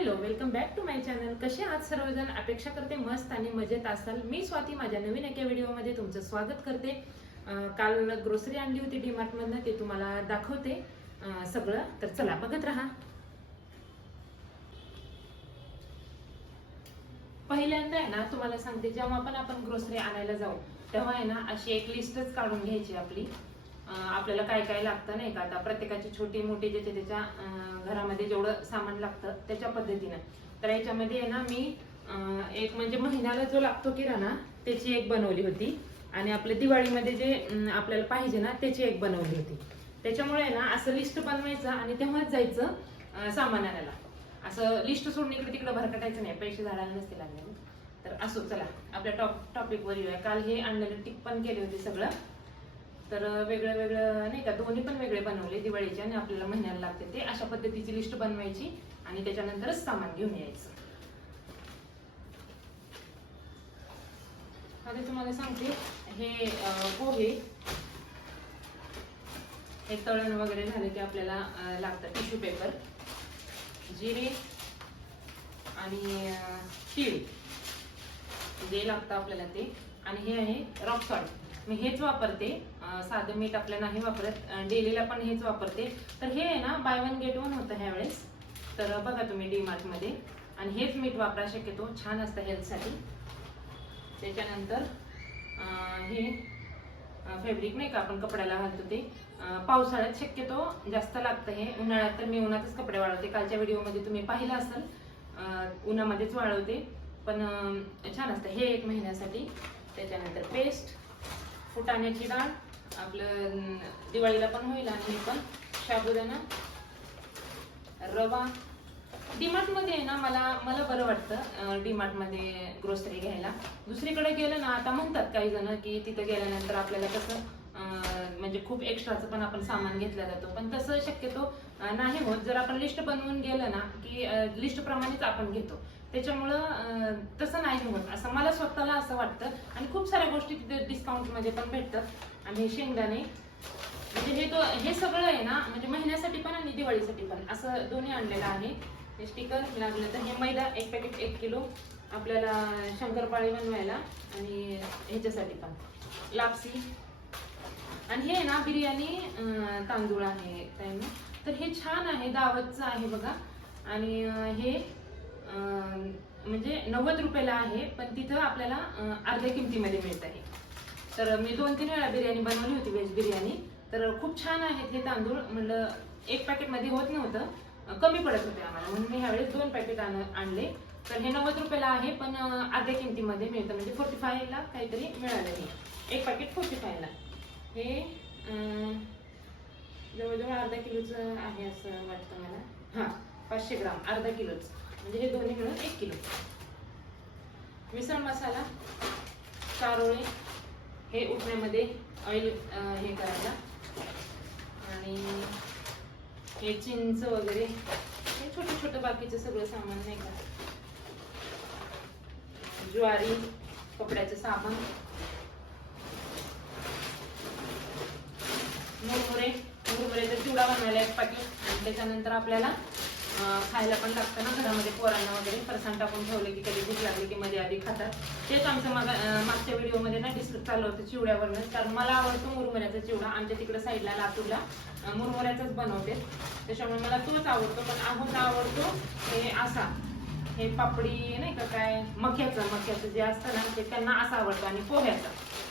Hello, welcome back to my channel. कसे आहात सर्वजण? अपेक्षा करते मस्त आणि मजेत असाल. मी स्वाती माझ्या नवीन एका व्हिडिओमध्ये तुमचं स्वागत करते. काल ग्रोसरी आणली होती डीमार्ट मधनं, ते तुम्हाला दाखवते सगळं. तर चला बघत राहा. पहिल्यांदा आहे ना, तुम्हाला सांगते, जेव्हा पण आपण ग्रोसरी आणायला जाऊ तेव्हा आहे ना, अशी एक लिस्टच काढून घ्यायची आपली. आपल्याला काय काय लागतं नाही का. आता प्रत्येकाची छोटी मोठी ज्याच्या त्याच्या घरामध्ये जेवढं सामान लागतं त्याच्या पद्धतीनं. तर याच्यामध्ये आहे ना, मी एक म्हणजे महिन्याला जो लागतो किराणा त्याची एक बनवली होती, आणि आपल्या दिवाळीमध्ये जे आपल्याला पाहिजे ना त्याची एक बनवली होती. त्याच्यामुळे ना असं लिस्ट बनवायचं आणि तेव्हाच जायचं सामान आणायला. असं लिस्ट सोडून इकडे तिकडे भरकटायचं नाही, पैसे झाडायला नसते लागले. तर असो, चला आपल्या टॉपिकवर येऊया. काल हे आणलेलं टिक पण केले होते सगळं. तर वेगळं वेगळं नाही का, दोन्ही पण वेगळे बनवले, दिवाळीचे आणि आपल्याला महिन्याला लागते ते. अशा पद्धतीची लिस्ट बनवायची आणि त्याच्यानंतरच सामान घेऊन यायचं. आता तुम्हाला सांगते, हे पोहे हे तळण वगैरे झाले की आपल्याला लागतं टिश्यू पेपर, जिरे आणि तीळ जे लागतं आपल्याला ते. आणि हे आहे रॉक सॉल्ट. मी हेच वापरते, साधं मीठ आपल्याला नाही वापरत, डेलीला पण हेच वापरते. तर हे आहे ना, बाय वन गेट वन होतं ह्या वेळेस. तर बघा तुम्ही डीमार्ट मध्ये, आणि हेच मीठ वापरा, शक्यतो छान असतं हेल्थसाठी. त्याच्यानंतर हे फॅब्रिक नाही का आपण कपड्याला घालतो ते, पावसाळ्यात शक्यतो जास्त लागतं हे. उन्हाळ्यात तर मी उन्हातच कपडे वाळवते, कालच्या व्हिडिओमध्ये तुम्ही पाहिलं असेल, उन्हामध्येच वाळवते. पण छान असतं हे 1 महिन्यासाठी. त्याच्यानंतर पेस्ट, फुटाण्याची डाळ, आपलं दिवाळीला पण होईल, आणि हे पण साबुदाणा, रवा. डीमार्ट मध्ये आहे ना, मला बरं वाटतं डीमार्ट मध्ये ग्रोसरी घ्यायला. दुसरीकडे गेलं ना, आता म्हणतात काही जण की तिथे गेल्यानंतर आपल्याला कसं म्हणजे खूप एक्स्ट्राचं पण आपण सामान घेतलं जातो, पण तसं शक्यतो नाही होत. जर आपण लिस्ट बनवून गेलं ना की लिस्ट प्रमाणेच आपण घेतो, त्याच्यामुळं तसं नाही होत असं मला स्वतःला असं वाटतं. आणि खूप साऱ्या गोष्टी तिथे डिस्काउंट मध्ये पण भेटतात. आणि शेंगदाणे, म्हणजे हे सगळं आहे ना, म्हणजे महिन्यासाठी पण आणि दिवाळीसाठी पण असं दोन्ही आणलेलं आहे. हे स्टिकर लागलं. तर हे मैदा 1 पॅकेट 1 किलो आपल्याला शंकरपाळी बनवायला, आणि ह्याच्यासाठी पण लापसी. आणि हे ना बिर्याणी तांदूळ आहे त्यांना. तर हे छान आहे, दावतचं आहे बघा. आणि हे म्हणजे 90 रुपयाला आहे, पण तिथं आपल्याला अर्ध्या किमतीमध्ये मिळत आहे. तर मी 2-3 वेळा बिर्याणी बनवली होती, व्हेज बिर्याणी. तर खूप छान आहेत हे तांदूळ. म्हणलं 1 पॅकेट मध्ये होत नव्हतं, कमी पडत होते आम्हाला, म्हणून मी ह्यावेळेस 2 पॅकेट आणले. तर हे 90 रुपयाला आहे, पण अर्ध्या किमतीमध्ये मिळतं, म्हणजे 45 ला काहीतरी मिळालं. हे 1 पॅकेट 45 ला. हे जवळजवळ अर्धा किलोचं आहे असं वाटतं मला. हा, 500 ग्राम, अर्धा किलोच, म्हणजे हे दोन्ही मिळून 1 किलो. मिसळ मसाला, चारोळे, हे उठण्यामध्ये ऑइल हे करायला. आणि हे चिंच वगैरे, हे छोटं छोटं बाकीचं सगळं सामान नाही का. ज्वारी, कपड्याचं साबण, मुरमुरेचा चिवडा बनवायला 1 पॅकेट. आणि त्याच्यानंतर आपल्याला खायला पण लागतं ना घरामध्ये, पोरांना वगैरे फरसाण टाकून ठेवले की कधी भूक लागली की मध्ये आधी खातात. तेच आमचं मागच्या व्हिडिओमध्ये ना डिस्कस चालू होतं चिवड्यावरनंच, कारण मला आवडतो मुरमुऱ्याचा चिवडा. आमच्या तिकडे साईडला लातूरला मुरमुऱ्याचाच बनवते, त्याच्यामुळे मला तोच आवडतो. पण आहोत आवडतो हे असा, हे पापडी नाही का, काय मक्याचं जे असतं ना ते त्यांना असं आवडतं, आणि पोह्याचं.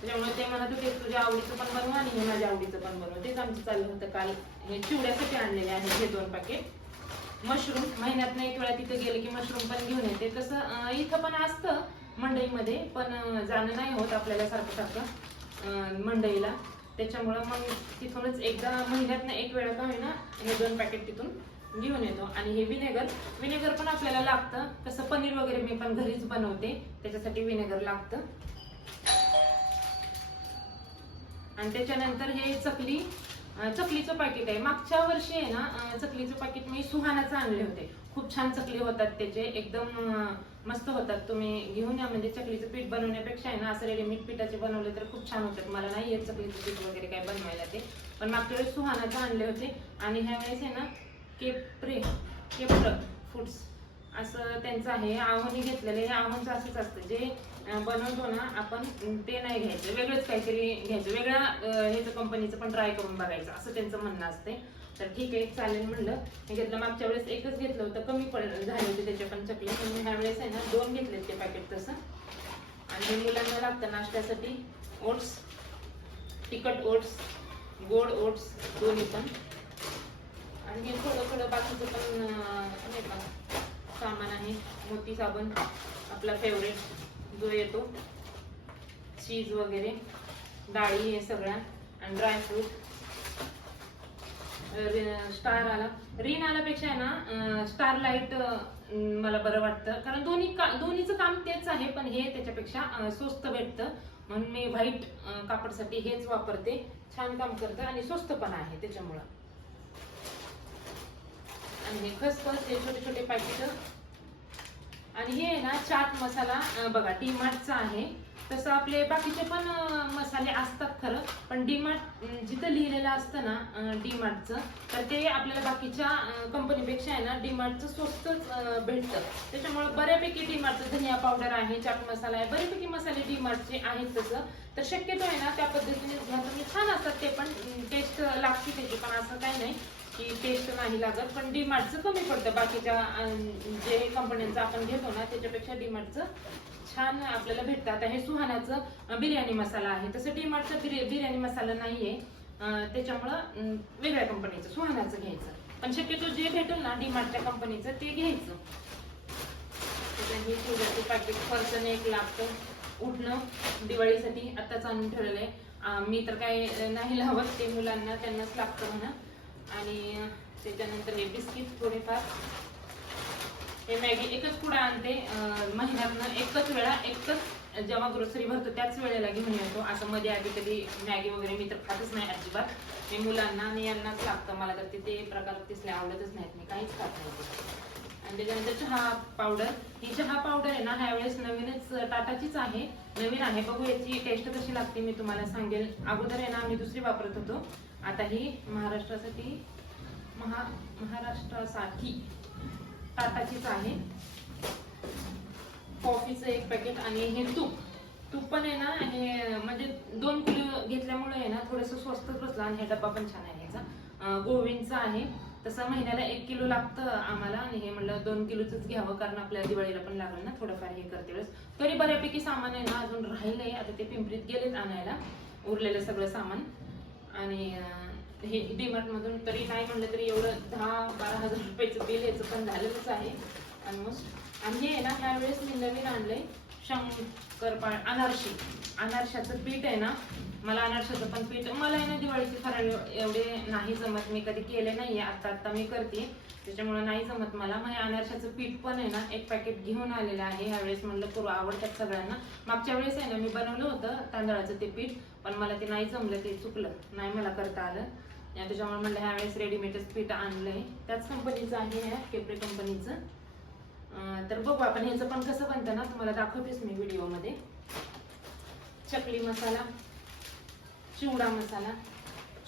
त्याच्यामुळे ते म्हणत होते तुझ्या आवडीचं पण बनवा आणि हे माझ्या आवडीचं पण बनव. तेच आमचं चाललं होतं. काल हे चिवड्यासाठी आणलेले आहेत हे 2 पॅकेट. मशरूम, महिन्यात 1 वेळा तिथे गेले की मशरूम पण घेऊन येते. तसं इथं पण असतं मंडईमध्ये, पण जाणं नाही होत आपल्याला सारखं मंडईला. त्याच्यामुळं मग तिथूनच एकदा महिन्यात 1 वेळा का होईना हे 2 पॅकेट तिथून घेऊन येतो. आणि हे विनेगर पण आपल्याला लागतं. तसं पनीर वगैरे मी पण घरीच बनवते, त्याच्यासाठी विनेगर लागतं. आणि त्याच्यानंतर हे चकलीचं पाकिट आहे. मागच्या वर्षी आहे ना, चकलीचं पाकिट मी सुहानाचं आणले होते. खूप छान चकली होतात त्याचे, एकदम मस्त होतात. तुम्ही घेऊन या, म्हणजे चकलीचं पीठ बनवण्यापेक्षा आहे ना, असं रेडीमेड पिठाचे बनवले तर खूप छान होतात. मला नाही येत चकलीचं पीठ वगैरे काय बनवायला ते, पण मागच्या वेळेस सुहानाचं आणले होते. आणि ह्या वेळेस आहे ना केप्र फूड्स असं त्यांचं आहे. आव्हानी घेतलेलं हे आव्हानचं असंच असतं, जे बनवतो ना आपण ते नाही घ्यायचं, वेगळंच काहीतरी घ्यायचं, वेगळ्या ह्याचं कंपनीचं पण ट्राय करून बघायचं असं त्यांचं म्हणणं असते. तर ठीक आहे चालेल म्हणलं. हे घेतलं, मागच्या वेळेस एकच घेतलं होतं, कमी झाले होते त्याचे पण चकले, पण ह्या वेळेस आहे ना 2 घेतलेत ते पॅकेट तसं. आणि मुलांना लागतं नाश्त्यासाठी ओट्स, तिखट ओट्स, गोड ओट्स दोन्ही पण. आणि हे थोडं बाकीचं पण नाही का सामान आहे. मोती साबण आपला फेवरेट जो येतो, चीज वगैरे, डाळी हे सगळ्या, आणि ड्रायफ्रूट. स्टार आला, रिन आल्यापेक्षा आहे ना स्टार लाईट मला बरं वाटतं, कारण दोन्हीचं काम तेच आहे, पण हे त्याच्यापेक्षा स्वस्त भेटतं, म्हणून मी व्हाईट कापडसाठी हेच वापरते. छान काम करतं आणि स्वस्त पण आहे त्याच्यामुळं. आणि हे खसखस, हे छोटे छोटे पॅकेट. आणि हे आहे ना चाट मसाला, बघा डीमार्टचा आहे. तसं आपले बाकीचे पण मसाले असतात खरं, पण डीमार्ट जिथं लिहिलेलं असतं ना डीमार्टचं, तर ते आपल्याला बाकीच्या कंपनीपेक्षा आहे ना डीमार्टचं स्वस्तच भेटतं. त्याच्यामुळे बऱ्यापैकी डीमार्टचं धनिया पावडर आहे, चाट मसाला आहे, बऱ्यापैकी मसाले डीमार्टचे आहेत. तसं तर शक्यतो आहे ना त्या पद्धतीने घ्या तुम्ही. छान असतात ते पण, टेस्ट लागते त्याची पण, असं काही नाही की टेस्ट नाही लागत. पण डीमार्टचं कमी पडतं बाकीच्या जे कंपन्यांचं आपण घेतो ना त्याच्यापेक्षा डीमार्टचं छान आपल्याला भेटतं. आता हे सुहानाचं बिर्याणी मसाला आहे, तसं डीमार्टचं बिर्याणी मसाला नाहीये, त्याच्यामुळं वेगळ्या कंपनीचं सुहानाचं घ्यायचं. पण शक्यतो जे भेटेल ना डीमार्टच्या कंपनीचं ते घ्यायचं. हे शुगरचं पॅकेट फरसन एक लागतं. उठणं दिवाळीसाठी आत्ताच आणून ठेवलेलं आहे. मी तर काय नाही लावत, ते मुलांना त्यांनाच लागतं म्हणा. आणि त्याच्यानंतर हे बिस्किट थोडेफार. हे मॅगी एकच पुढे आणते महिन्यातनं, एकच वेळा, एकच जेव्हा ग्रोसरी भरतो त्याच वेळेला घेऊन येतो. असं मध्ये आधी कधी मॅगी वगैरे मी तर खातच नाही अजिबात. हे मुलांना आणि यांनाच लागतं, मला तर ते प्रकार तिसले आवडतच नाहीत, मी काहीच खात नाही. आणि त्याच्यानंतर चहा पावडर. ही चहा पावडर आहे ना ह्या वेळेस नवीनच टाटाचीच आहे, नवीन आहे. बघू याची टेस्ट कशी लागते मी तुम्हाला सांगेल. अगोदर आहे ना आम्ही दुसरी वापरत होतो, आता ही महाराष्ट्रासाठी टाटाचीच आहे. कॉफीचं एक पॅकेट. आणि हे तूप पण आहे ना, हे म्हणजे 2 किलो घेतल्यामुळे आहे ना थोडंसं स्वस्तच बसलं. आणि हे डब्बा पण छान आहे ह्याचा, गोविंदचा आहे. तसं महिन्याला 1 किलो लागतं आम्हाला, आणि हे म्हणलं 2 किलोच घ्यावं, कारण आपल्या दिवाळीला पण लागलं ना थोडंफार हे करते वेळेस. तरी बऱ्यापैकी सामान आहे ना अजून राहिलंय, आता ते पिंपरीत गेलेत आणायला उरलेलं सगळं सामान. आणि हे डीमार्ट मधून तरी नाही म्हणलं तरी एवढं 10-12 हजार रुपयाचं बिल याचं पण झालेलंच आहे ऑलमोस्ट. आणि हे आहे ना ह्या वेळेस मी नवीन आणलंय शंकरपाळ अनारशाचं पीठ आहे ना. मला अनारशाचं पण पीठ, मला आहे ना दिवाळीचे फराळ एवढे नाही जमत, मी कधी केले नाहीये, आता मी करते त्याच्यामुळे नाही जमत मला. मग अनारशाचं पीठ पण आहे ना 1 पॅकेट घेऊन आलेलं आहे. ह्यावेळेस म्हणलं करू, आवडतात सगळ्यांना. मागच्या वेळेस आहे ना मी बनवलं होतं तांदळाचं ते पीठ, पण मला ते नाही जमलं, ते चुकलं, नाही मला करता आलं. त्याच्यामुळे म्हणलं ह्यावेळेस रेडीमेडच पीठ आणलंय, त्याच कंपनीचं आहे, केप्रे कंपनीचं. तर बघू आपण ह्याचं पण कसं बनतं ना तुम्हाला दाखवतेच मी व्हिडिओमध्ये. चकली मसाला, चिवडा मसाला.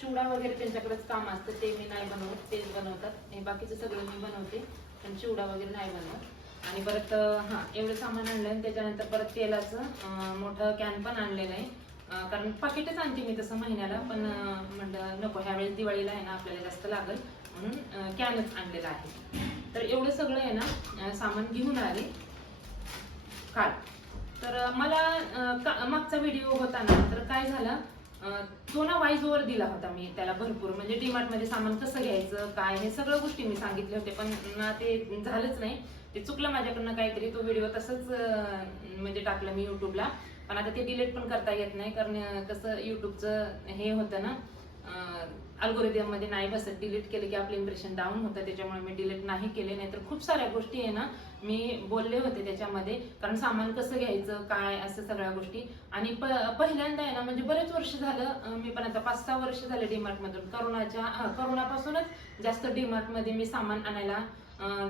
चिवडा वगैरे त्यांच्याकडेच काम असतं, ते मी नाही बनवत, तेच बनवतात. हे बाकीचं सगळं मी बनवते, पण चिवडा वगैरे नाही बनवत. आणि परत एवढं सामान आणलं. आणि त्याच्यानंतर परत तेलाचं मोठं कॅन पण आणलेलं आहे, कारण पाकिटच आणते मी तसं महिन्याला, पण म्हणलं नको ह्यावेळेस दिवाळीला आहे ना आपल्याला जास्त लागेल म्हणून कॅनच आणलेला आहे. तर एवढं सगळं आहे ना सामान घेऊन आले काल. तर मला मागचा व्हिडिओ होता ना, तर काय झालं, तो ना वाईज ओव्हर दिला होता मी त्याला भरपूर, म्हणजे डीमार्ट मध्ये सामान कसं घ्यायचं काय हे सगळं गोष्टी मी सांगितले होते, पण ना ते झालंच नाही, ते चुकलं माझ्याकडनं काहीतरी. तो व्हिडिओ तसंच म्हणजे टाकला मी युट्यूबला, पण आता ते डिलीट पण करता येत नाही, कारण कसं युट्यूबचं हे होतं ना अल्गोरिदम मध्ये नाही बसत. डिलीट केले की आपलं इम्प्रेशन डाऊन होतं, त्याच्यामुळे मी डिलीट नाही केले. नाही तर खूप साऱ्या गोष्टी आहे ना मी बोलले होते त्याच्यामध्ये, कारण सामान कसं घ्यायचं काय असं सगळ्या गोष्टी. आणि पहिल्यांदा आहे ना, म्हणजे बरेच वर्ष झालं, मी पण आता 5-6 वर्ष झाले डीमार्ट मधून, करोनापासूनच जास्त डीमार्ट मध्ये मी सामान आणायला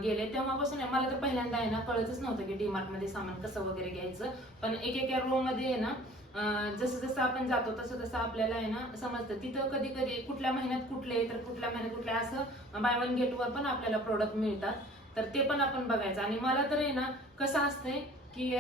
गेले. तेव्हापासून मला तर पहिल्यांदा आहे ना कळतच नव्हतं की डीमार्ट मध्ये सामान कसं वगैरे घ्यायचं. पण एक रो मध्ये आहे ना जसं जसं आपण जातो तसं तसं आपल्याला आहे ना समजतं. तिथं कधी कधी कुठल्या महिन्यात कुठले तर कुठल्या महिन्यात कुठले असं बाय वन गेट वर पण आपल्याला प्रोडक्ट मिळतात. तर ते पण आपण बघायचं. आणि मला तर आहे ना कसं असतंय की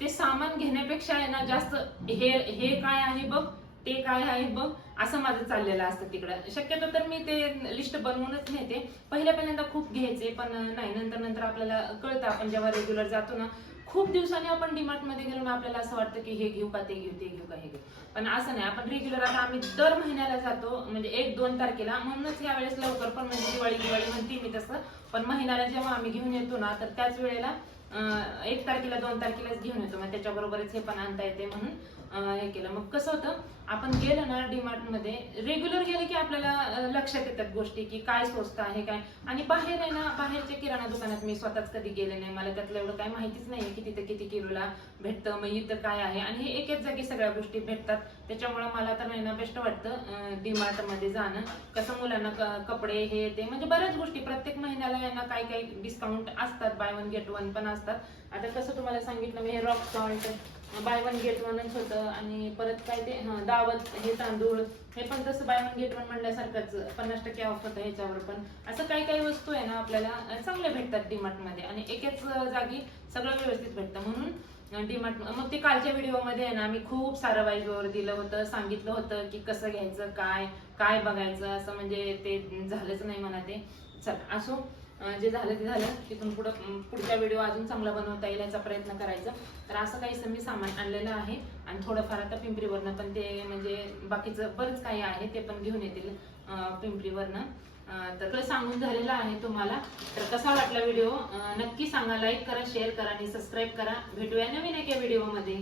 ते सामान घेण्यापेक्षा आहे ना जास्त हे काय आहे बघ, ते काय आहे बघ, असं माझं चाललेलं असतं तिकडं. शक्यतो तर मी ते लिस्ट बनवूनच नेते. पहिल्यांदा खूप घ्यायचे, पण नाही, नंतर आपल्याला कळतं, आपण जेव्हा रेग्युलर जातो ना, खूप दिवसांनी आपण डीमार्ट मध्ये गेलो ना, आपल्याला असं वाटतं की हे घेऊ का, ते घेऊ, ते घेऊ का, हे घेऊ. पण असं नाही, आपण रेग्युलर आता आम्ही दर महिन्याला जातो, म्हणजे 1-2 तारखेला. म्हणूनच या वेळेस लवकर पण, म्हणजे दिवाळी म्हणते मी तसं, पण महिन्याला जेव्हा आम्ही घेऊन येतो ना, तर त्याच वेळेला 1 तारखेला 2 तारखेलाच घेऊन येतो. मग त्याच्याबरोबरच हे पण आणता येते म्हणून हे केलं. मग कसं होतं, आपण गेलं ना डीमार्ट मध्ये, रेग्युलर गेलं की आपल्याला लक्षात येतात गोष्टी की काय स्वस्त आहे काय. आणि बाहेर आहे ना, बाहेरच्या किराणा दुकानात मी स्वतःच कधी गेले नाही, मला त्यातलं एवढं काही माहितीच नाही की तिथे किती किलोला भेटतं, मग इथं काय आहे. आणि हे एकेच जागी सगळ्या गोष्टी भेटतात. त्याच्यामुळे मला तर नाही ना बेस्ट वाटतं डीमार्ट मध्ये जाणं. कसं मुलांना कपडे हे ते, म्हणजे बऱ्याच गोष्टी प्रत्येक महिन्याला आहे ना काही डिस्काउंट असतात, बाय 1 गेट 1 पण असतात. आता कसं तुम्हाला सांगितलं मी, हे रॉक सॉल्ट बाय 1 गेट 1च होतं. आणि परत काय ते दावत हे तांदूळ, हे पण तसं बाय 1 गेट 1 म्हणल्यासारखंच 50% ऑफ होतं ह्याच्यावर पण. असं काही वस्तू आहे ना आपल्याला चांगल्या भेटतात डीमार्ट मध्ये, आणि एकेच जागी सगळं व्यवस्थित भेटतं. म्हणून डीमार्ट. मग ते कालच्या व्हिडिओमध्ये आहे ना मी खूप सारं वाईजवर दिलं होतं, सांगितलं होतं की कसं घ्यायचं, काय बघायचं, असं म्हणजे ते झालंच नाही म्हणा ते. चल असो, जे झालं ते झालं. तिथून पुढच्या व्हिडिओ अजून चांगला बनवता येईल याचा प्रयत्न करायचा. तर असं काही मी सामान आणलेलं आहे. आणि थोडंफार आता पिंपरीवरनं पण ते, म्हणजे बाकीचं बरंच काही आहे ते पण घेऊन येतील पिंपरीवरनं. तर सांगून झालेलं आहे तुम्हाला. तर कसा वाटला व्हिडिओ नक्की सांगा, लाईक करा, शेअर करा आणि सबस्क्राईब करा. भेटूया नवीन एका व्हिडिओमध्ये.